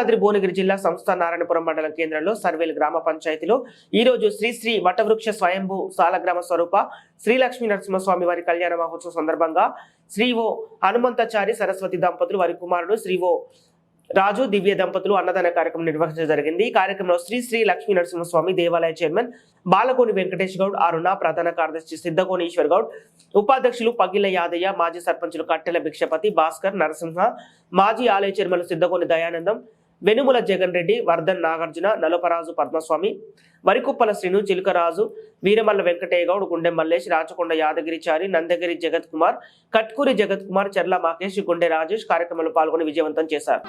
యాదాద్రి భువనగిరి జిల్లా సంస్థ నారాయణపురం మండలం కేంద్రంలో సర్వేలు గ్రామ పంచాయతీలో ఈ రోజు శ్రీ వటవృక్ష స్వయంభూ సాలగ్రామ స్వరూప శ్రీ లక్ష్మీ నరసింహస్వామి వారి కళ్యాణ మహోత్సవం సందర్భంగా శ్రీ ఓ హనుమంతాచారి సరస్వతి దంపతులు వారి కుమారుడు శ్రీ ఓ రాజు దివ్య దంపతులు అన్నదాన కార్యక్రమం నిర్వహించడం జరిగింది। ఈ కార్యక్రమంలో శ్రీ లక్ష్మీ నరసింహస్వామి దేవాలయ చైర్మన్ బాలగోని వెంకటేష్ గౌడ్, అరుణ ప్రధాన కార్యదర్శి సిద్ధగోని ఈశ్వర్ గౌడ్, ఉపాధ్యక్షులు పగిల యాదయ్య, మాజీ సర్పంచులు కట్టెల భిక్షపతి, భాస్కర్, నరసింహ, మాజీ ఆలయ చైర్మన్ సిద్ధగోని దయానందం, వెనుముల జగన్ రెడ్డి, వర్ధన్ నాగార్జున, నలపరాజు పద్మస్వామి, వరికుప్పల శ్రీను, చిలుకరాజు, వీరమల్ల వెంకటయ్య గౌడ్, గుండె మల్లేష్, రాచకొండ యాదగిరిచారి, నందగిరి జగత్ కుమార్, కట్కూరి జగత్ కుమార్, చర్ల మాకేష్, గుండె రాజేష్ కార్యక్రమంలో పాల్గొని విజయవంతం చేశారు।